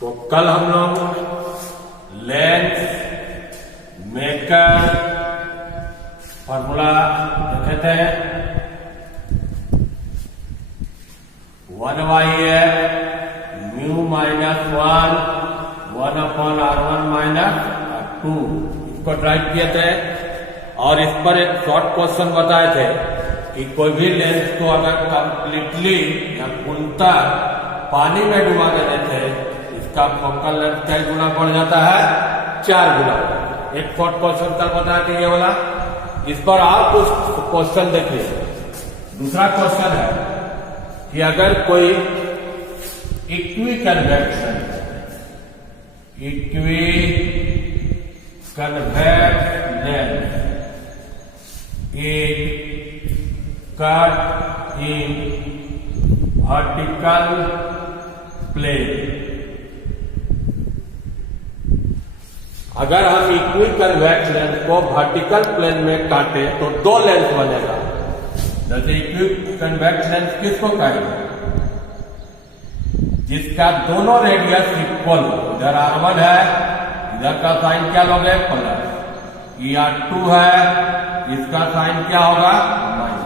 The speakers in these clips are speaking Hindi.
तो कल हम लोग लेंस मेकर फॉर्मूला देखे थे। 1/f mu minus 1/r1 minus 2 इसको ड्राइव किए थे। और इस पर एक शॉर्ट क्वेश्चन बताए थे कि कोई भी लेंस को अगर कंप्लीटली या पूर्णतः पानी में डुबा देते थे, इसका फोकल लेंथ कई गुना बढ़ जाता है? 4 गुना। एक शॉर्ट क्वेश्चन तक बताया कि ये वाला। इस पर आप कुछ क्वेश्चन देखिए। दूसरा क्वेश्चन है कि अगर कोई equi convex lens cut in vertical plane। अगर हम इक्वी कन्वेक्स लेंस को वर्टिकल प्लेन में काटे तो 2 लेंस बनेगा। जैसे इक्वी कन्वेक्स लेंस किसको कहेंगे? जिसका दोनों रेडियस इक्वल हो। इधर R1 है, इधर का साइन क्या लोगे? प्लस। R2 है, इसका साइन क्या होगा? माइनस।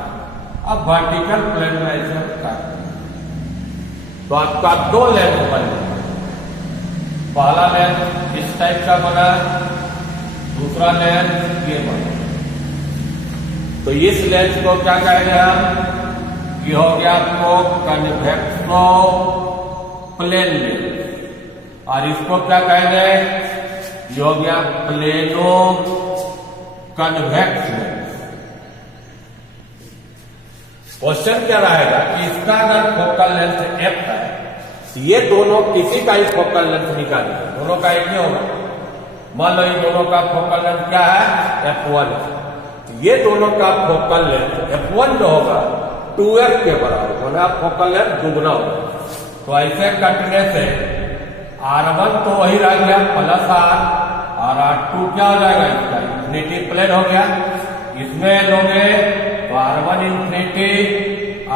अब वर्टिकल प्लेन में ऐसे काटते तो आपका 2 लेंस बने। पहला लेंस इस टाइप का बना, दूसरा लेंस ये बना। तो इस लेंस को क्या कहेंगे हम? ये हो गया आपको कन्वेक्सो प्लेन लेंस। और इसको क्या कहेंगे? ये हो गया प्लेनो कन्वेक्स लेंस। क्वेश्चन क्या रहेगा कि इसका अगर फोकल लेंथ f है, ये दोनों किसी का ही फोकल लेंथ निकालिए। दोनों का एक ही होगा। मान लो ये दोनों का फोकल लेंथ क्या है? f1। ये दोनों का फोकल लेंथ f1 जो होगा 2f के बराबर होगा। फोकल लेंथ दुगना होगा। तो ऐसे कटने से R1 तो वही रह गया प्लस R, और R2 क्या हो जाएगा? इसका इन्फिनिटी प्लेन हो गया। इसमें लोगे तो R1 इन्फिनिटी,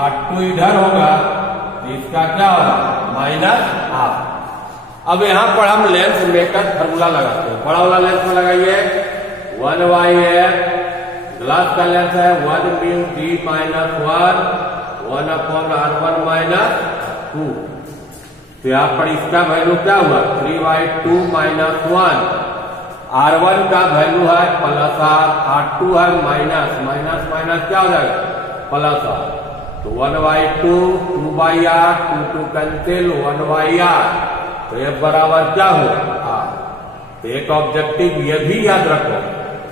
R2 इधर होगा, तो इसका क्या होगा? Minus R। अब यहां पर हम लेंस मेकर फॉर्मूला लगाते हैं। बड़ा वाला लेंस में लगाइए 1/f, ग्लास का लेंस है 1 mu d minus 1/r1 minus 2। तो यहां पर इसका वैल्यू क्या हुआ? 3/2 माइनस 1। R1 का वैल्यू है प्लस R, R2 है माइनस, माइनस माइनस क्या हो जाएगा? Plus R। तो 1/2 2/R, 2 कैंसिल 1/R। तो ये बराबर क्या हुआ? R। तो एक ऑब्जेक्टिव ये भी याद रखो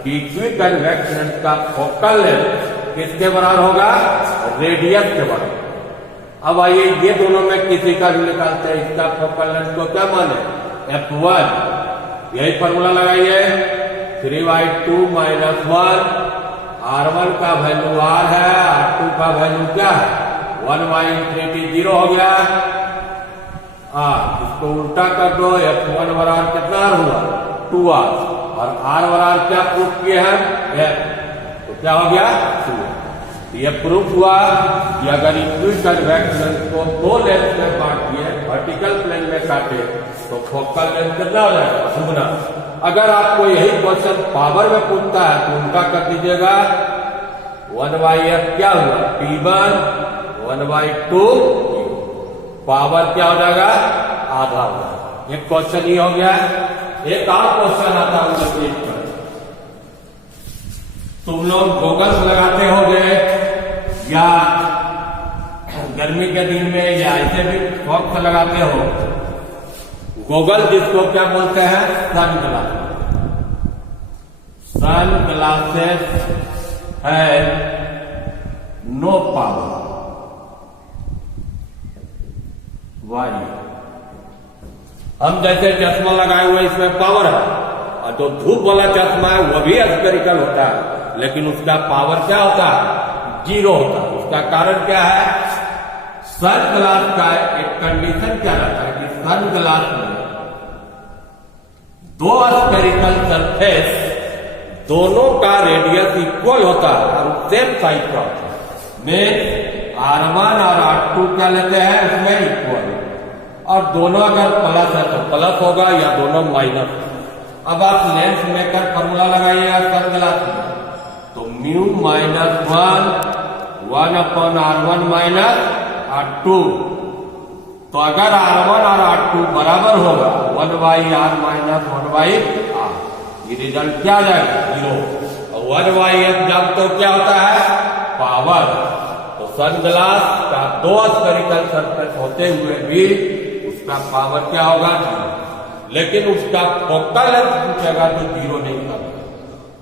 कि इक्वी कन्वेक्स लेंस का फोकल लेंथ किसके बराबर होगा? रेडियस के बराबर। अब आइए ये दोनों में किसी का भी निकालते हैं। इसका फोकल लेंथ को क्या माने? f1। यही फॉर्मूला लगाइए 3/2 माइनस 1। R1 का वैल्यू R है, R2 का वैल्यू क्या है? 1/∞ 0 हो गया। इसको उल्टा कर दो। f1 बराबर कितना हुआ? 2R। और R बराबर क्या प्रूफ किए हैं? f। तो क्या हो गया? 2। ये प्रूफ हुआ कि अगर इक्वी कन्वेक्स लेंस को 2 लेंस में बांट दिए, वर्टिकल प्लेन में काटे, तो फोकल लेंथ कितना हो जाएगा? दुगना। अगर आपको यही क्वेश्चन पावर में पूछता है तो उल्टा कर दीजिएगा। 1/f क्या हुआ? P1 1/2 पावर क्या हो जाएगा? आधा हो जाएगा। एक क्वेश्चन ही हो गया। एक और क्वेश्चन आता है, तुम लोग गॉगल्स लगाते होगे या गर्मी के दिन में या ऐसे भी फॉक्स लगाते हो। गॉगल जिसको क्या बोलते हैं? Sun glasses. सन ग्लासेस है नो पावर। वाई हम जैसे चश्मा लगाए हुए इसमें पावर है, और जो धूप वाला चश्मा है वो भी स्फेरिकल होता है, लेकिन उसका पावर क्या होता है? 0 होता है। उसका कारण क्या है? सन ग्लास का एक कंडीशन क्या रहता है कि सन ग्लास में 2 स्फेरिकल सरफेस दोनों का रेडियस इक्वल होता है और सेम साइज का होता है। में R1 और R2 क्या लेते हैं? उसमें इक्वल। और दोनों अगर प्लस है तो प्लस होगा या दोनों माइनस। अब आप लेंस मेकर फॉर्मूला लगाइएगा सन ग्लास में, तो mu minus 1/R1 minus R2। तो अगर R1 और R2 बराबर होगा 1/R माइनस 1/R, ये रिजल्ट क्या आ जाएगा 0। और 1/S जब तो क्या होता है पावर। तो सन ग्लास का 2 स्फेरिकल सरफेस होते हुए भी उसका पावर क्या होगा 0। लेकिन उसका फोकल लेंथ पूछेगा तो 0 नहीं होगा,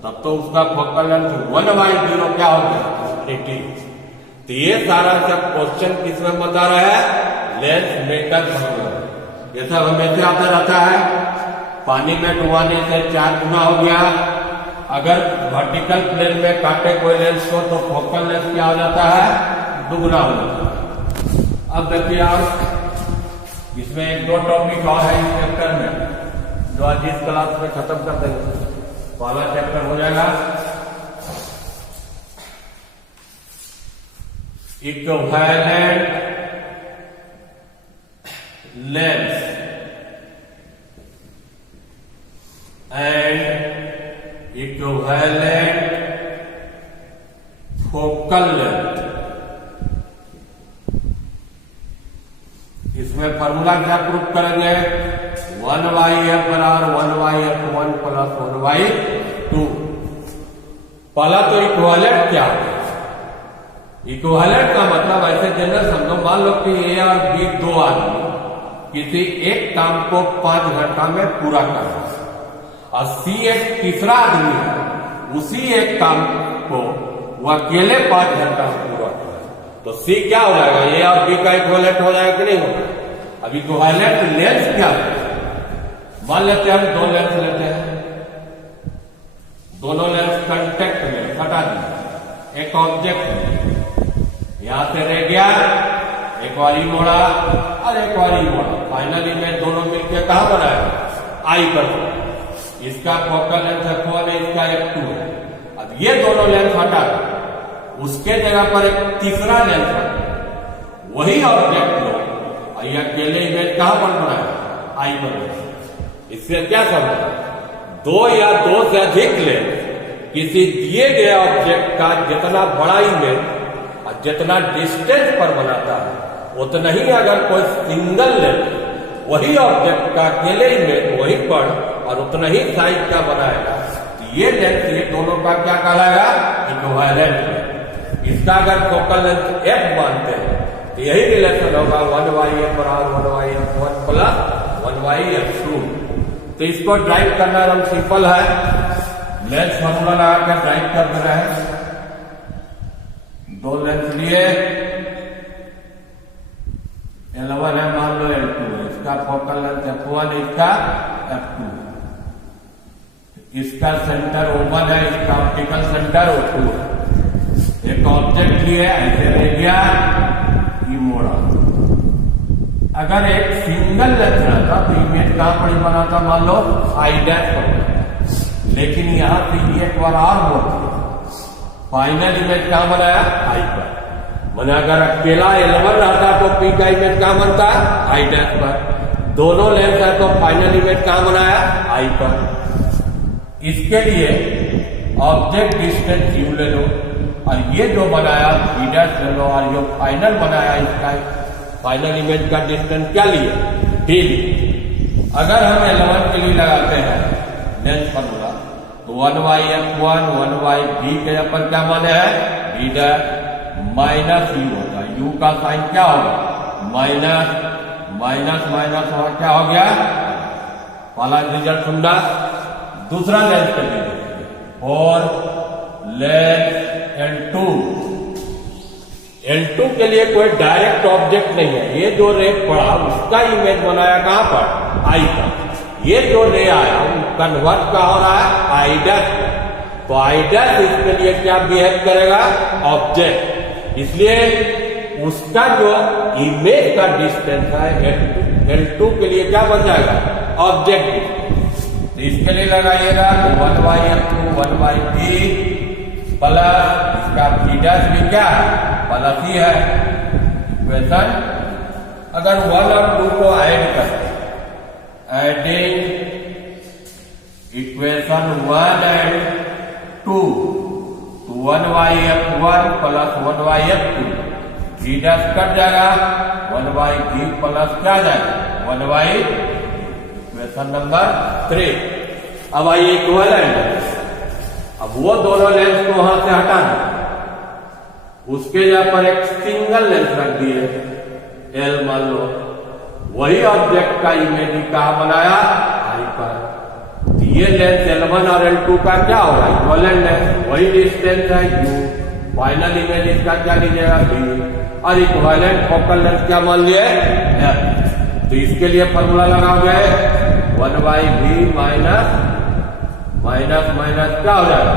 तब तो उसका फोकल लेंथ 1/0 क्या होगा 80। तो ये सारा सब क्वेश्चन किसमें बता रहा है लेंस मेकर फॉर्मूला। ये सब हमेशा आता रहता है। पानी में डुबाने से 4 गुना हो गया। अगर वर्टिकल प्लेन में काटे कोई लेंस को तो फोकल लेंथ क्या हो जाता है 2 गुना हो जाता है। अब देखिए आप इसमें 1-2 टॉपिक और है इस चैप्टर में जो आज इस क्लास में खत्म कर देंगे। पहला चैप्टर हो जाएगा equivalent lens and equivalent focal length. इसमें फॉर्मूला क्या प्रूफ करेंगे 1/F बराबर 1/F1 प्लस 1/2। पहला तो इक्विवेलेंट क्या है। इक्विवेलेंट का मतलब ऐसे जनरल समझो, मान लो कि ए और बी 2 आदमी किसी एक काम को 5 घंटा में पूरा कर रहा है और सी एक तीसरा आदमी है, उसी एक काम को वो अकेले 5 घंटा में पूरा कर रहा है। तो सी क्या हो जाएगा ए और बी का इक्विवेलेंट हो जाएगा कि नहीं होगा। अब इक्विवेलेंट लेंस क्या है। मान लेते हैं हम 2 लेंस लेते हैं, दोनों लेंस कांटेक्ट में हटा दिए एक ऑब्जेक्ट में, यहां से रह गया एक और ही मोड़ा और एक और ही मोड़ा। फाइनली में दोनों मिलकर कहां बनाएगा आई पर। इसका फोकल लेंथ F1 है, इसका F2 है। अब ये दोनों लेंस हटा उसके जगह पर एक तीसरा लेंस है, वही ऑब्जेक्ट लो और ये अकेले इमेज कहां पर बनाएगा आई पर। इससे क्या समझ 2 या 2 से अधिक लेंस किसी दिए गए ऑब्जेक्ट का जितना बड़ा इमेज और जितना डिस्टेंस पर बनाता है उतना ही अगर कोई सिंगल लेंस वही ऑब्जेक्ट का अकेले इमेज वही पर और उतना ही साइज का बनाएगा, तो ये लेंस ये दोनों का क्या कहलाएगा इक्विवेलेंट। इसका अगर फोकल लेंथ F मानते हैं तो यही रिलेशन होगा 1/F बराबर 1/F1 प्लस 1/F2। तो इसको ड्राइव करना एकदम सिंपल है। लेंस फॉर्मूला लगाकर ड्राइव कर दे रहे हैं। 2 लेंस लिए, L1 है मान लो L2 है, इसका फोकल लेंथ F1 इसका F2, इसका सेंटर O1 है, इसका ऑप्टिकल सेंटर O2 है। एक ऑब्जेक्ट लिए ऐसे रह गया ये मोड़ा। अगर एक सिंगल लेंस रहता तो इमेज कहां पर बनाता मान लो आई डैश पर, लेकिन यहां से एक बार और मोड़ फाइनल इमेज कहां बनाया आई पर। मैंने अगर अकेला L1 रहता तो P का इमेज कहां बनता है आई डैश पर। दोनों लेंस है तो फाइनल इमेज कहां बनाया आई पर। इसके लिए ऑब्जेक्ट डिस्टेंस U ले लो और ये जो बनाया V डैश ले लो और जो फाइनल बनाया इसका फाइनल इमेज का डिस्टेंस क्या लिए D। अगर हम L1 के लिए लगाते हैं लेंस फॉर्मूला तो 1/F1 1/B के ऊपर क्या माने है B डैश माइनस U होगा। U का साइन क्या होगा माइनस माइनस माइनस वहां क्या हो गया पहला रिजल्ट सुनना। दूसरा लेंस के लिए और लेंस L2 के लिए कोई डायरेक्ट ऑब्जेक्ट नहीं है। ये जो रे पड़ा उसका इमेज बनाया कहां पर आई पर। ये जो रे आया कन्वर्ट का हो रहा है आई डैश। तो आई डैश इसके लिए क्या बिहेव करेगा ऑब्जेक्ट, इसलिए उसका जो इमेज का डिस्टेंस है L2 के लिए क्या बन जाएगा ऑब्जेक्ट। तो इसके लिए लगाइएगा 1/F2 1/B प्लस इसका V डैश भी क्या है प्लस ही है। इक्वेशन अगर 1 और 2 को ऐड करते, एडिंग इक्वेशन 1 एंड 2 तो 1/f1 plus 1/f2 g dash cut जाएगा, 1/v प्लस क्या जाएगा 1/, इक्वेशन नंबर 3। अब आइए इक्विवेलेंट, अब वो दोनों लेंस को वहां से हटा दें, उसके जगह पर एक सिंगल लेंस रख दिए L मान लो, वही ऑब्जेक्ट का इमेज कहां बनाया I पर। ये लेंस L1 और L2 का क्या होगा इक्विवेलेंट लेंस, वही डिस्टेंस है U, फाइनल इमेज इसका क्या लीजिएगा V, और इक्विवेलेंट फोकल लेंथ क्या मान लिए F। तो इसके लिए फॉर्मूला लगाओगे 1/v माइनस माइनस क्या हो जाएगा।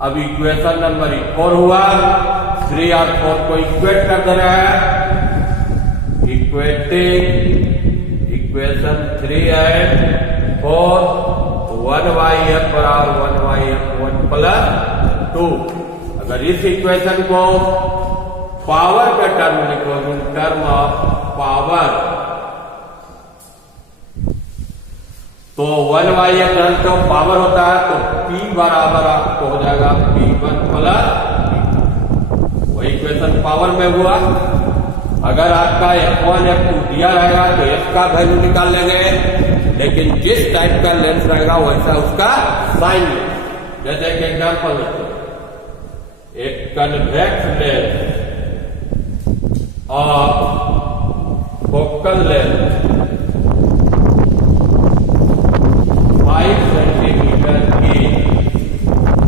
अब इक्वेशन नंबर 4 हुआ, 3 और 4 को इक्वेट कर दे रहा है, इक्वेटिंग इक्वेशन 3 एंड 4 1/f बराबर 1/f1 प्लस 2। अगर इस इक्वेशन को पावर के टर्म लिखो, इन टर्म ऑफ पावर, तो 1/f तो पावर होता है, तो P बराबर आपको हो जाएगा P1 प्लस, वही इक्वेशन पावर में हुआ। अगर आपका F1 F2 दिया रहेगा तो F का वैल्यू निकाल लेंगे, लेकिन जिस टाइप का लेंस रहेगा वैसा उसका साइन लेंस। जैसे कि एग्जाम्पल देखो, एक कन्वेक्स लेंस और फोकल लेंथ 5 सेंटीमीटर की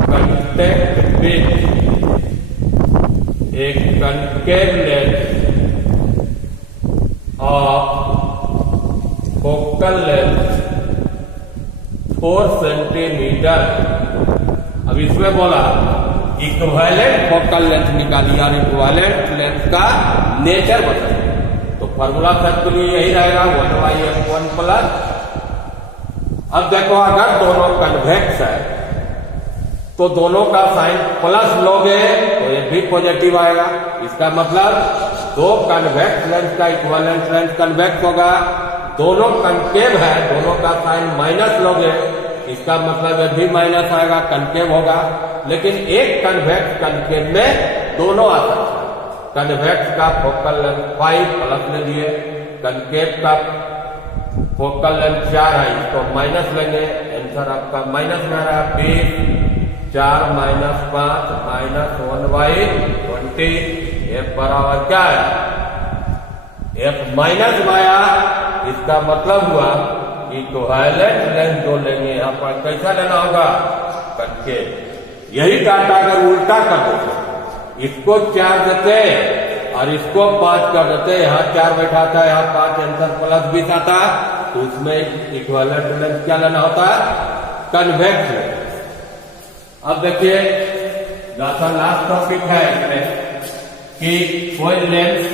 कंटेक्ट विथ एक कनकेव लेंस और फोकल लेंथ 4 सेंटीमीटर। अब इसमें बोला इक्विवेलेंट फोकल लेंथ निकाली और इक्विवेलेंट लेंथ का नेचर बताइए, तो फॉर्मूला सबके लिए यही रहेगा 1/f1 प्लस। अब देखो अगर दोनों कन्वेक्स है तो दोनों का साइन प्लस लोगे तो ये भी पॉजिटिव आएगा, इसका मतलब दो कन्वेक्स लेंस का इक्विवेलेंट लेंस कन्वेक्स होगा। दोनों कनकेव है, दोनों का साइन माइनस लोगे, इसका मतलब ये भी माइनस आएगा, कनकेव होगा। लेकिन एक कन्वेक्स कनकेव में दोनों आ सकता है, कन्वेक्स का फोकल लेंथ 5 प्लस ले लिए, कनकेव का फोकल लेंथ 4 है, इसको माइनस लेंगे, आंसर आपका माइनस में आ रहा है 20, 4 माइनस 5 माइनस 1/20। F बराबर क्या है, F माइनस में आया, इसका मतलब हुआ इक्विवेलेंट लेंथ जो लेंगे यहाँ पर कैसा लेना होगा कनकेव। यही डाटा अगर उल्टा कर देते, इसको 4 देते और इसको 5 कर देते, यहाँ 4 बैठा था यहाँ 5, आंसर प्लस 20 आता, तो उसमें इक्विवेलेंट लेंथ क्या लेना होता है कन्वेक्स लेंथ। अब देखिए लास्ट टॉपिक है इसमें कि कोई लेंस,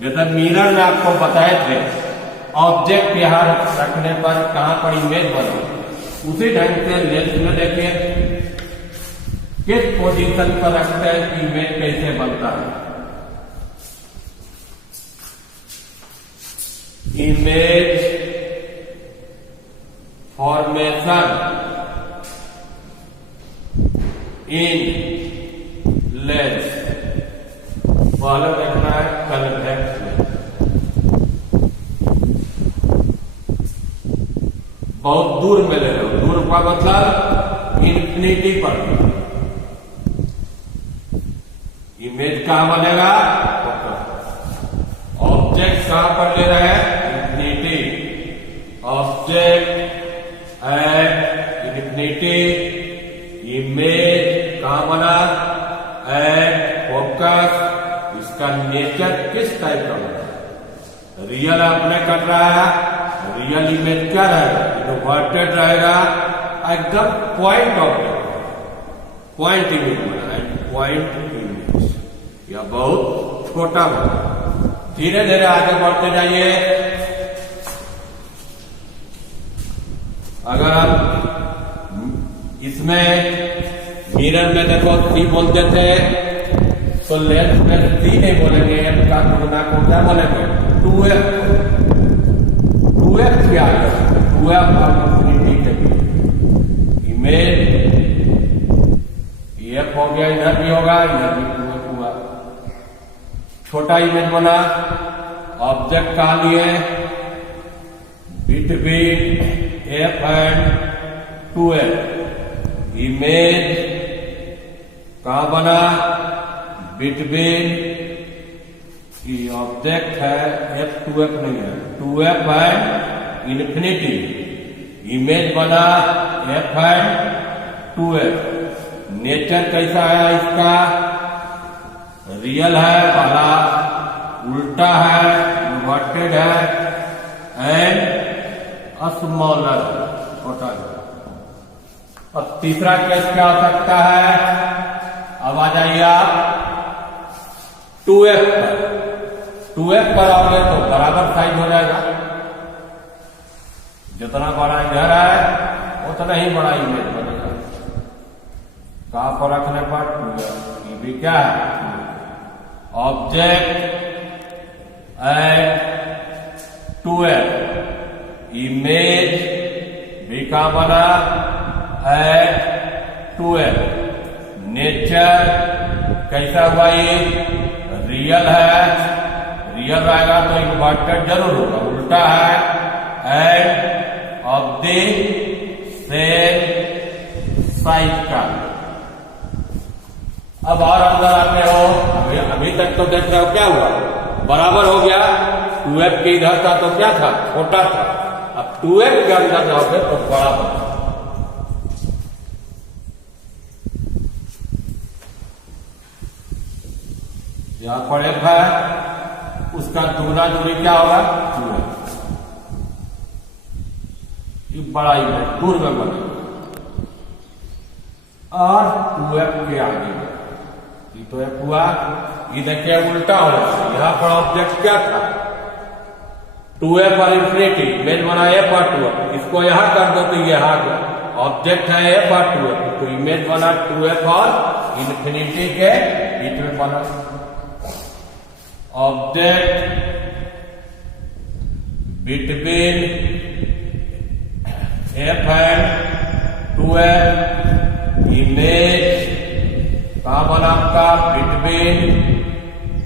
जैसे मिरर में आपको बताए थे ऑब्जेक्ट यहाँ रखने पर कहां पर इमेज बना, उसी ढंग से लेंस में देखिए किस पोजीशन पर रखते हैं कि इमेज कैसे बनता है। इमेज फॉर्मेशन इन लेंस, पहले देखना है कन्वेक्स लेंस। बहुत दूर में ले लो, दूर का मतलब इंफिनिटी पर, इमेज कहां बनेगा, ऑब्जेक्ट कहां पर ले रहे हैं infinity, object at infinity, image कहां बना एट फोकस। इसका नेचर किस टाइप का बना, रियल आपने कर रहा है, रियल इमेज क्या रहेगा इन्वर्टेड रहेगा, एकदम पॉइंट ऑब्जेक्ट पॉइंट इमेज बना, पॉइंट इमेज या बहुत छोटा बना। धीरे धीरे आगे बढ़ते जाइए। अगर आप इसमें मिरर में देखो 3 बोलते थे, तो तो लेंथ में 3 नहीं बोलेंगे, एफ का गुना को क्या बोलेंगे 2f। 2f क्या है 2f इंफिनिटी के लिए इमेज एफ हो गया, इधर भी होगा, इधर भी 2f हुआ। छोटा इमेज बना, ऑब्जेक्ट का लिए between F and 2f। Image कहां बना बिटवीन, ऑब्जेक्ट है एफ 2f नहीं है 2f एंड इन्फिनिटी। इमेज बना एफ एंड 2f। नेचर कैसा है इसका, रियल है, पहला उल्टा है, इन्वर्टेड है एंड स्मॉलर छोटा है। और तीसरा केस क्या हो सकता है, अब आ जाइए आप 2f पर। 2f पर आओगे तो बराबर साइज हो जाएगा, जितना बड़ा इधर है उतना ही बड़ा इमेज बनेगा। कहां पर रखने पर 2f। ये भी क्या है ऑब्जेक्ट एट 2f। इमेज भी कहां बना एट 2f। नेचर कैसा हुआ, ये रियल है, रियल रहेगा तो इन्वर्टेड जरूर होगा, उल्टा है end of the same size का। अब और अंदर आते हो, अभी तक तो देख रहे हो क्या हुआ, बराबर हो गया। 2f के इधर था तो क्या था, छोटा था। अब 2f के अंदर जाओगे तो बड़ा बना। यहां पर f है, उसका दुगना दूरी क्या होगा 2f। ये बड़ा ही है, दूर में बनेगा और 2f के आगे ये तो f हुआ। ये देखिए उल्टा हो रहा है, यहां पर ऑब्जेक्ट क्या था 2f और इन्फिनिटी। इमेज बना f और 2f, इसको यहां कर दो तो ये ऑब्जेक्ट है f और 2f, तो इमेज बना 2f और इन्फिनिटी के बीच में बना object between f and 2f। Image कहां बना आपका between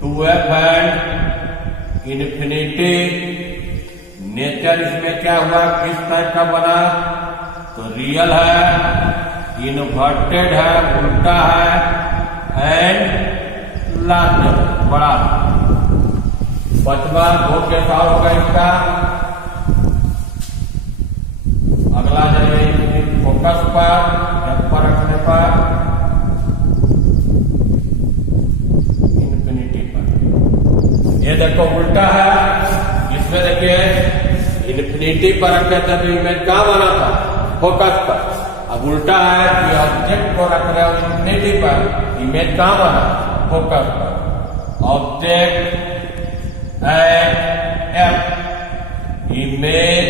2f and infinity. Nature इसमें क्या हुआ, किस टाइप का बना, तो रियल है, इन्वर्टेड है, उल्टा है एंड लार्जर बड़ा। बचवा 2 के साथ होगा इसका। अगला जाइए फोकस पर, f पर रखने पर इन्फिनिटी पर। ये देखो उल्टा है, इसमें देखिए इन्फिनिटी पर रखे थे तो इमेज कहां बना था फोकस पर। अब उल्टा है कि ऑब्जेक्ट को रख रहे हो इन्फिनिटी पर, इमेज कहां बना फोकस पर। Object at f, image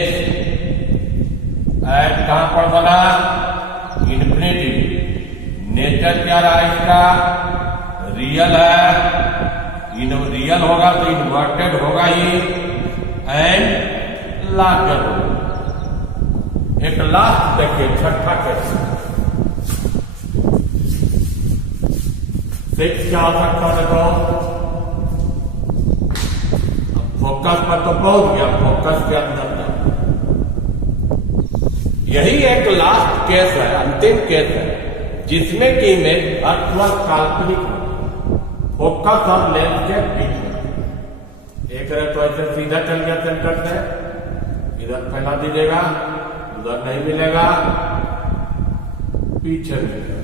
at कहां पर बना इन्फिनिटी। नेचर क्या रहा इसका, रियल है, रियल होगा तो इन्वर्टेड होगा ही एंड लार्जर होगा। एक लास्ट देखिए छठा कैसे 6 क्या हो सकता देखो, फोकस पर तो पहुंच गया, फोकस के अंदर था। यही एक लास्ट केस है, अंतिम केस है, जिसमें कि इमेज अर्थवत काल्पनिक फोकस और लेंस के बीच में। एक रहे तो ऐसे सीधा चल गया सेंटर से, इधर फैला दीजिएगा, उधर नहीं मिलेगा, पीछे मिलेगा।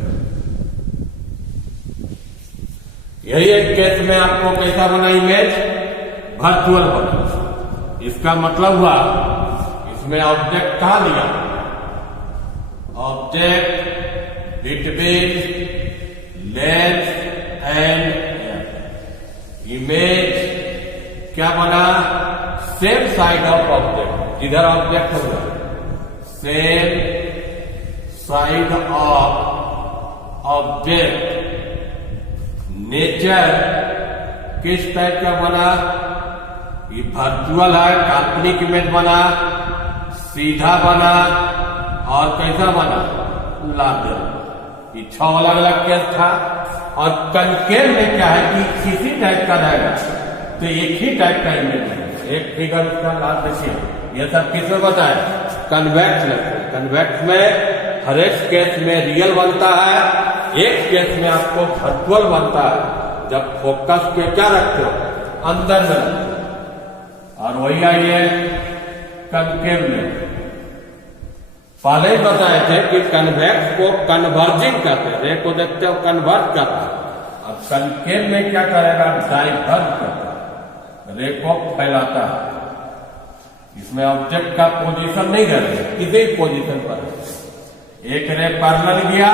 यही एक केस में आपको कैसा बना इमेज वर्चुअल बना। इसका मतलब हुआ इसमें ऑब्जेक्ट कहां लिया, object between lens and image क्या बना, सेम साइड ऑफ ऑब्जेक्ट। जिधर ऑब्जेक्ट होगा same side of object. Nature किस टाइप का बना, ये वर्चुअल है, काल्पनिक इमेज बना, सीधा बना और कैसा बना, लार्जर। ये 6 अलग अलग केस था। और कनकेव में क्या है कि किसी टाइप का रहेगा तो एक ही टाइप का इमेज है। एक फिगर उसका लाभ देखिए, ये सब किसमें बताए, कन्वेक्स में। कन्वेक्स में हर एक केस में रियल बनता है, एक केस में आपको वर्चुअल बनता है जब फोकस के क्या रखते हो, अंदर में रखते हो। और वही आइए कनकेव में पहले ही बताए थे कि कन्वेक्स को कन्वर्जिंग कहते हैं, रे को देखते हो कन्वर्ट करता है। अब कनकेव में क्या करेगा, डाइवर्ज करता है, रे को फैलाता है। इसमें ऑब्जेक्ट का पोजीशन नहीं रहता, किसी पोजीशन पर एक रे पैरेलल गया,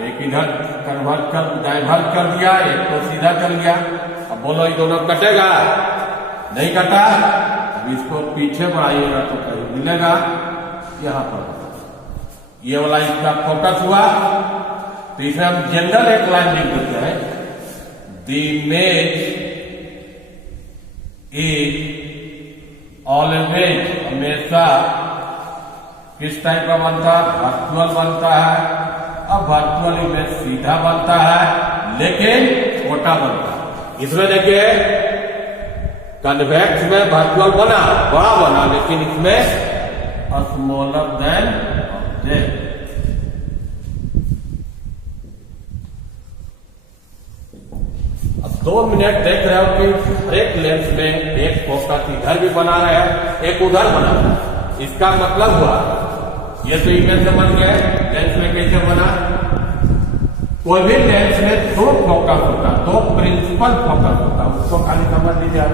एक इधर कन्वर्ट कर डाइवर्ज कर दिया, एक तो सीधा चल गया। अब बोलो ये दोनों कटेगा, नहीं कटा। अब इसको पीछे बढ़ाइएगा तो कहीं मिलेगा, यहां पर ये वाला इसका फोकस हुआ। तो इसे हम जनरल एक लाइन लिख देते हैं, द इमेज इज ऑलवेज, हमेशा किस टाइप का बनता है, वर्चुअल बनता है। अब वर्चुअल इमेज सीधा बनता है लेकिन छोटा बनता है। इसमें देखिए कन्वेक्स में वर्चुअल बना, बड़ा बना, लेकिन इसमें स्मॉलर देन ऑब्जेक्ट। अब 2 मिनट देख रहे हो कि हर एक लेंस में एक फोकस इधर भी बना रहे हैं, एक उधर बना रहे हैं। इसका मतलब हुआ ये तो इमेज से बन गया, लेंस में कैसे बना, कोई भी लेंस में 2 फोकस होता है, 2 प्रिंसिपल फोकस होता है। उसको खाली समझ लीजिए आप,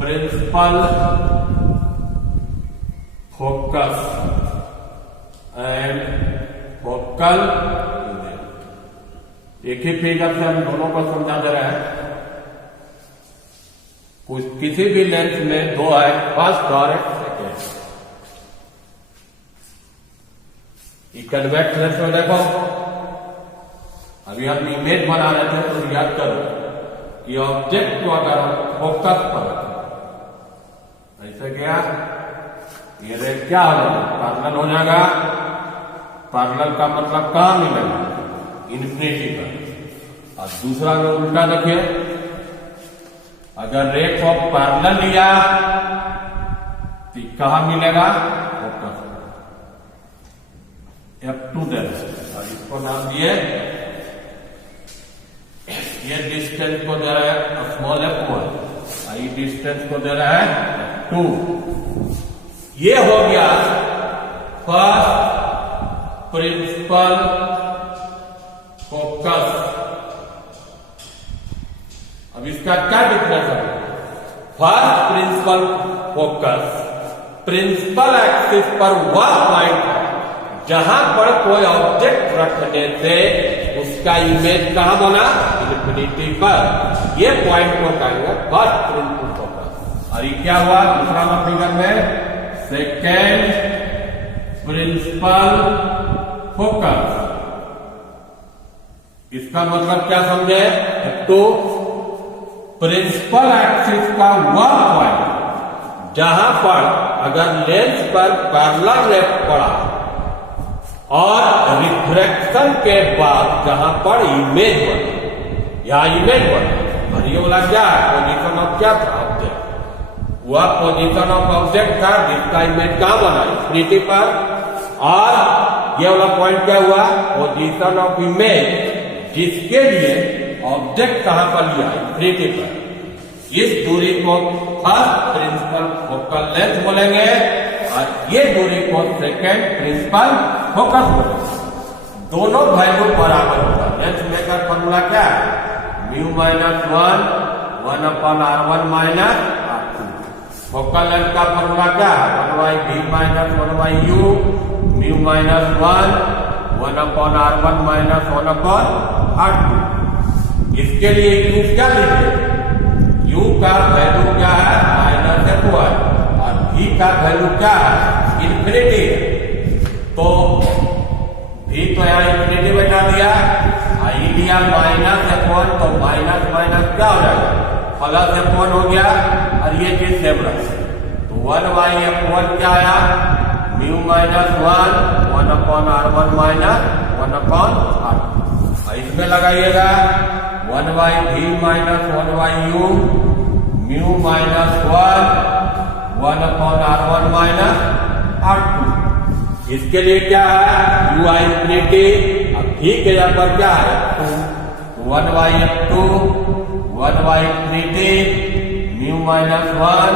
प्रिंसिपल फोकस एंड फोकल। एक ही फिगर से हम दोनों को समझा दे रहे हैं। कुछ किसी भी लेंस में 2 है, फर्स्ट और सेकेंड। कन्वेक्स लेंस में देखो, अभी हम इमेज बना रहे थे तो याद करो कि ऑब्जेक्ट को अगर हम फोकस पर ऐसे क्या, ये रे क्या हो जाएगा, पैरेलल हो जाएगा। पैरेलल का मतलब कहां मिलेगा, इन्फिनिटी पर। और दूसरा में उल्टा देखिए, अगर रे को पैरेलल लिया तो कहां मिलेगा, फोकस F2 दे रहे हैं। और इसको नाम दिए, ये डिस्टेंस को दे रहे हैं स्मॉल f1, ये डिस्टेंस को दे रहा है 2। ये हो गया फर्स्ट प्रिंसिपल फोकस। अब इसका क्या डिफरेंस है, first principal focus principal axis पर वह पॉइंट है जहां पर कोई ऑब्जेक्ट रखने से उसका इमेज कहां बना, इन्फिनिटी पर। ये पॉइंट को कहेंगे फर्स्ट प्रिंसिपल फोकस। और ये क्या हुआ दूसरा फिगर में, सेकेंड प्रिंसिपल फोकस। इसका मतलब क्या समझे, तो प्रिंसिपल एक्सिस का वह पॉइंट जहां पर अगर लेंस पर पैरेलल रे पड़ा और रिफ्रैक्शन के बाद जहां पर इमेज बना, यहां इमेज बना। और ये वाला क्या है, पोजीशन ऑफ क्या था, ऑब्जेक्ट। वह पोजीशन ऑफ ऑब्जेक्ट था जिसका इमेज कहां बना, इन्फिनिटी पर। और ये वाला पॉइंट क्या हुआ, पोजीशन ऑफ इमेज जिसके लिए ऑब्जेक्ट कहां पर लिया, इन्फिनिटी पर। इस दूरी को फर्स्ट प्रिंसिपल फोकल लेंथ बोलेंगे और ये दूरी को सेकेंड प्रिंसिपल फोकस बोलेंगे। दोनों वैल्यू बराबर होगा। लेंथ मेकर फॉर्मूला क्या है, mu minus 1/r1 minus r2। Focal length का फॉर्मूला क्या है, 1/v minus 1/u, mu minus 1/r1 minus 1/r2। इसके लिए u क्या लीजिए, u का वैल्यू क्या है, -f1 और v का वैल्यू क्या है, इन्फिनिटी। तो v तो यहां इन्फिनिटी बैठा दिया, ई दिया -F1 तो माइनस माइनस क्या हो जाएगा, +F1 हो गया, और ये चीज सेम रहा। तो 1/F1 क्या आया, म्यू -1 1/R1 -1/R2। इसमें लगाइएगा 1/V - 1/U mu -1 1/R1 -R2। इसके लिए क्या है, UI इन्फिनिटी, अब V के यहाँ पर क्या है 2, 1/F2 1/∞ म्यू -1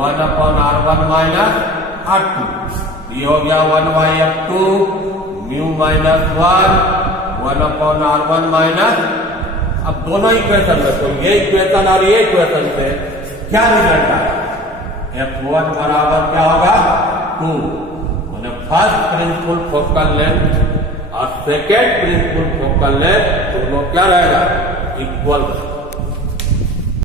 1/R1 -R2। ये हो गया 1/F2 म्यू -1 1/R1 अब दोनों इक्वेशन में, तो ये इक्वेशन और ये इक्वेशन पे क्या रिजल्ट आया, F1 बराबर क्या होगा 2। मैंने फर्स्ट प्रिंसिपल फोकल लेंथ और सेकेंड प्रिंसिपल फोकल लेंथ दोनों क्या रहेगा, इक्वल।